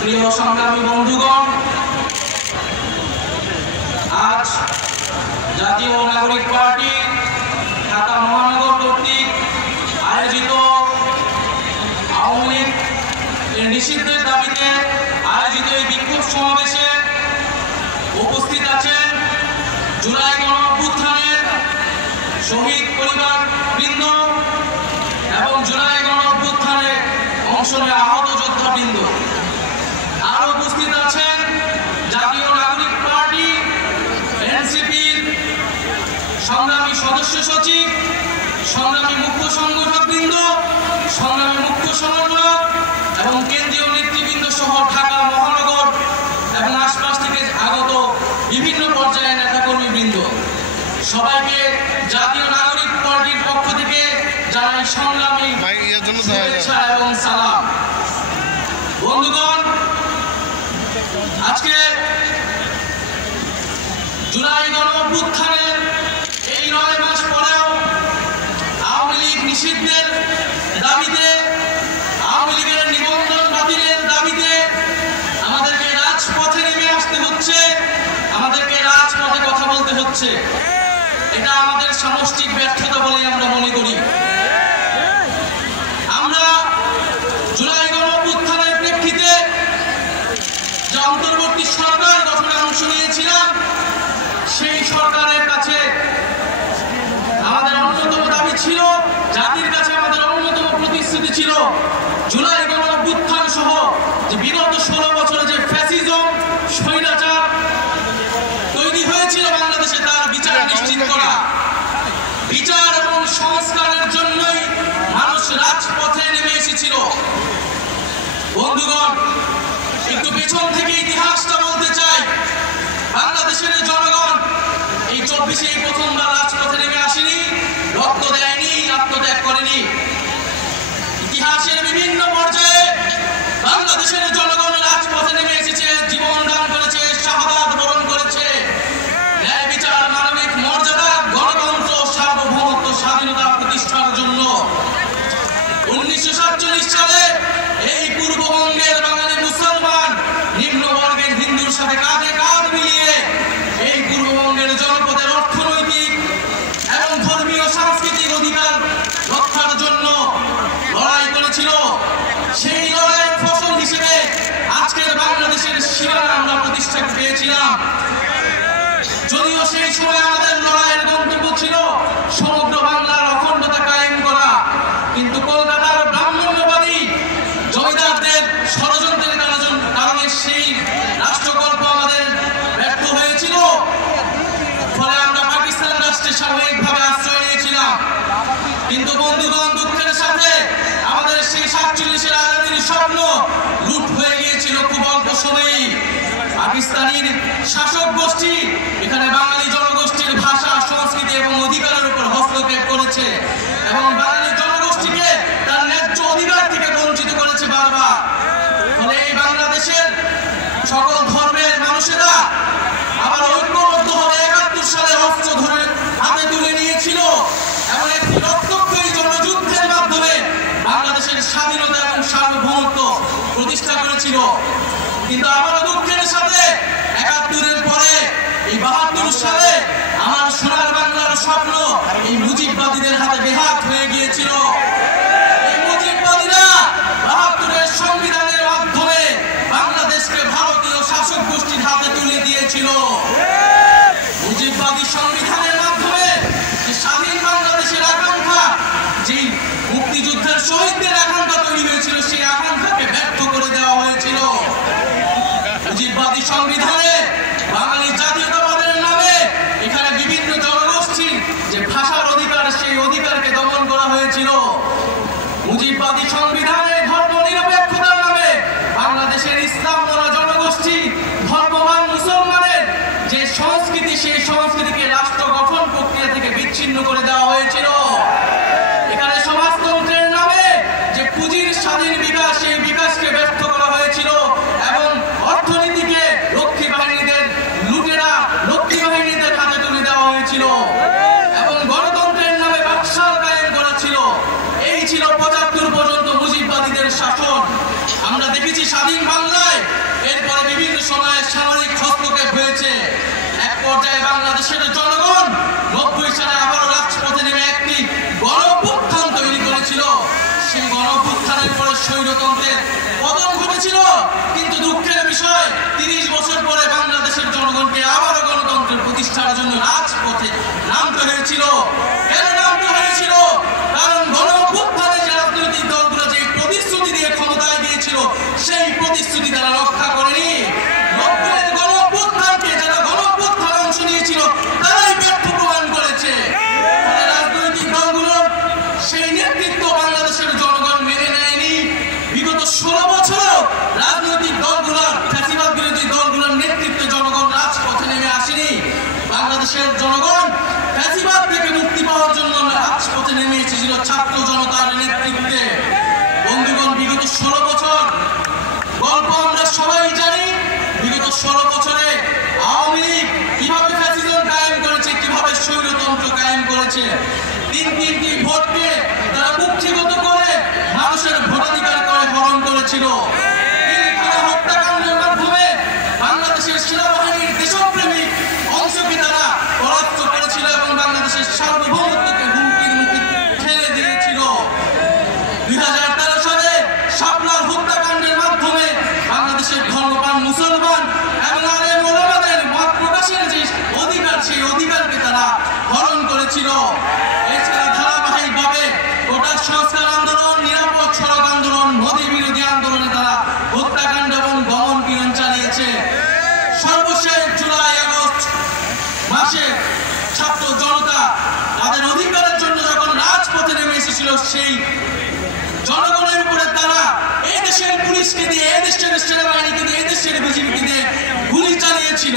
প্রিয় সংগ্রামী বন্ধুগণ, আজ জাতীয় নাগরিক পার্টি ঢাকা মহানগর কর্তৃক আয়োজিত আওয়ামী লীগ নিষিদ্ধের দাবিতে আয়োজিত এই বিক্ষোভ সমাবেশে উপস্থিত আছেন জুলাই গণঅভ্যুত্থানের শহীদ পরিবার বৃন্দ এবং জুলাই গণঅভ্যুত্থানে অংশ নেওয়া আহত যোদ্ধা বৃন্দ। আর উপস্থিত আছেন জাতীয় নাগরিক পার্টি এনসিপির সংগ্রামী সদস্য সচিব, সংগ্রামী মুখ্য সংগঠক বৃন্দ, সংগ্রামী মুখ্য সমন্বয়ক এবং কেন্দ্রীয় নেতৃবৃন্দ সহ ঢাকা মহানগর এবং আশপাশ থেকে আগত বিভিন্ন পর্যায়ের নেতাকর্মী বৃন্দ। সবাইকে জাতীয় নাগরিক পার্টির পক্ষ থেকে জানাই সংগ্রামী শুভেচ্ছা এবং সালাম। বন্ধুগণ, আজকে জুলাই গণঅভ্যুত্থানের এই 9 মাস পরেও আওয়ামী লীগ নিষিদ্ধের দাবিতে, আওয়ামী লীগের নিবন্ধন বাতিলের দাবিতে আমাদেরকে রাজপথে নেমে আসতে হচ্ছে, আমাদেরকে রাজপথে কথা বলতে হচ্ছে। এটা আমাদের সামষ্টিক ব্যর্থতা বলে আমরা মনে করি। আমরা জুলাই গণঅভ্যুত্থানের প্রেক্ষিতে যে অন্তর্বর্তী সরকার গঠনে অংশ নিয়েছিলাম, সেই সরকারের কাছে আমাদের অন্যতম দাবি ছিল, জাতির কাছে আমাদের অন্যতম প্রতিশ্রুতি ছিল, জুলাই গণঅভ্যুত্থান সহ যে বিগত 16 বছরে যে ফ্যাসিজম স্বৈরাচার তৈরি হয়েছিল বাংলাদেশে, তার বিচার নিশ্চিত করা। বিচার এবং সংস্কারের জন্যই মানুষ রাজপথে নেমে এসেছিল। বন্ধুগণ, একটু পেছন থেকে ইতিহাসটা বলতে চাই। বাংলাদেশের জনগণ এই 24-এ প্রথমবার রাজপথে নেমে আসেনি, রক্ত দেয়নি, আত্মত্যাগ করেনি। ইতিহাসের বিভিন্ন পর্যায়ে বাংলাদেশের জনগণ রাজপথে নেমে এসেছে, জীবন দান করেছে, শাহাদাত বরণ করেছে ন্যায় বিচার, মানবিক মর্যাদা, গণতন্ত্র, সার্বভৌমত্ব, স্বাধীনতা প্রতিষ্ঠার জন্য। 1947 সালে এই পূর্ববঙ্গের বাঙালি মুসলমান নিম্নবর্গের হিন্দুর সাথে কাঁধে কাঁধ মিলিয়ে এই পূর্ববঙ্গের জনপদের অর্থনৈতিক এবং ধর্মীয় সাংস্কৃতিক অধিকার রক্ষার জন্য লড়াই করেছিল। সেই লড়াইয়ের ফসল হিসেবে আজকের বাংলাদেশের সীমানা আমরা প্রতিষ্ঠা পেয়েছিলাম। যদিও সেই সময় আমাদের লড়াইয়ের গন্তব্য ছিল সমগ্র বাংলার অখণ্ডতা কায়েম করা, কিন্তু কলকাতার ব্রাহ্মণ্যবাদী জমিদারদের ষড়যন্ত্রের কারণে সেই রাষ্ট্রকল্প আমাদের ব্যর্থ হয়েছিল। ফলে আমরা পাকিস্তান রাষ্ট্রে সাময়িকভাবে আশ্রয় নিয়েছিলাম। কিন্তু বন্ধুগণ, দুঃখের সাথে আমাদের সেই 47-এর আজাদির স্বপ্ন লুট হয়ে গিয়েছিল খুব অল্প সময়েই। পাকিস্তানের শাসক গোষ্ঠী এখানে বাঙালি জনগোষ্ঠীর ভাষা, সংস্কৃতি এবং অধিকারের উপর হস্তক্ষেপ করেছে এবং বাঙালি জনগোষ্ঠীকে তার ন্যায্য অধিকার থেকে বঞ্চিত করেছে বারবার। ফলে এই বাংলাদেশের সকল ধর্মের মানুষেরা আবার ঐক্যবদ্ধ হয়ে 71 সালে অস্ত্র ধরে হাতে তুলে নিয়েছিল এবং একটি রক্তক্ষয়ী জনযুদ্ধের মাধ্যমে বাংলাদেশের স্বাধীনতা এবং সার্বভৌমত্ব প্রতিষ্ঠা করেছিল। কিন্তু আবারও দুঃখের সাথে 71-এর পরে এই 72 সালে আমার সোনার বাংলার স্বপ্ন এই মুজিববাদীদের হাতে বেহাত হয়ে গিয়েছিল। এই মুজিববাদীরা 72-এর সংবিধানের মাধ্যমে বাংলাদেশকে ভারতীয় শাসক গোষ্ঠীর হাতে তুলে দিয়েছিল। মুজিববাদী সংবিধানের মাধ্যমে যে স্বাধীন বাংলাদেশের আকাঙ্ক্ষা, যে মুক্তিযুদ্ধের শহীদদের আকাঙ্ক্ষা তৈরি হয়েছিল, সেই আকাঙ্ক্ষাকে ব্যর্থ করে দেওয়া হয়েছিল। মুজিববাদী সংবিধানে বাঙালি জাতীয়তাবাদের নামে এখানে বিভিন্ন জনগোষ্ঠীর যে ভাষার অধিকার, সেই অধিকারকে দমন করা হয়েছিল। মুজিববাদী সংবিধানে ধর্ম নিরপেক্ষতার নামে বাংলাদেশের ইসলাম জনগোষ্ঠী ধর্মবান মুসলমানের যে সেই প্রতিশ্রুতি তারা রক্ষা করেনি। 90-এর গণঅভ্যুত্থানকে যারা গণঅভ্যুত্থানে অংশ নিয়েছিল তারাই ব্যর্থ প্রমাণ করেছে। রাজনৈতিক দলগুলোর সেই নেতৃত্ব বাংলাদেশের জনগণ মেনে নেয়নি। বিগত 16 বছর রাজনৈতিক দলগুলোর, ফ্যাসিবাদ বিরোধী দলগুলোর নেতৃত্বে জনগণ রাজপথে নেমে আসেনি। বাংলাদেশের জনগণ ফ্যাসিবাদ থেকে মুক্তি পাওয়ার জন্য রাজপথে নেমে এসেছিল ছাত্র জনতার নেতৃত্বে। বন্ধুগণ, বিগত 16 বছর গল্প আমরা সবাই জানি। বিগত 16 বছরে আওয়ামী লীগ কিভাবে ফ্যাসিজম কায়েম করেছে, কিভাবে স্বৈরতন্ত্র কায়েম করেছে। তিনটি ভোটকে তারা কুক্ষিগত করে মানুষের ভোটাধিকার করে হরণ করেছিল। হত্যাকাণ্ডের মাধ্যমে বাংলাদেশের সেনাবাহিনীর দেশপ্রেমিক অংশকে তারা পরাস্ত করেছিল এবং বাংলাদেশের সার্বভৌমত্বকে হুমকির মুখে ঠেলে দিয়েছিল। 2013 সালে শাপলার হত্যাকাণ্ডের মাধ্যমে বাংলাদেশের ধর্মপ্রাণ মুসলমান এবং আলেম ওলামাদের মত প্রকাশের যে অধিকার, সেই অধিকারকে তারা হরণ করেছিল। এছাড়া ধারাবাহিকভাবে কোটা সংস্কার আন্দোলন, নিরাপদ সড়ক আন্দোলন, মোদী বিরোধী আন্দোলনে তারা হত্যাকাণ্ড এবং দমন পীড়ন চালিয়েছে। সর্বশেষ জুলাই-আগস্ট মাসে ছাত্র জনতা তাদের অধিকারের জন্য যখন রাজপথে নেমে এসেছিল, সেই জনগণের উপরে তারা এই দেশের পুলিশকে দিয়ে, এই দেশের সেনাবাহিনীকে দিয়ে, এই দেশের বিজিবিকে দিয়ে গুলি চালিয়েছিল।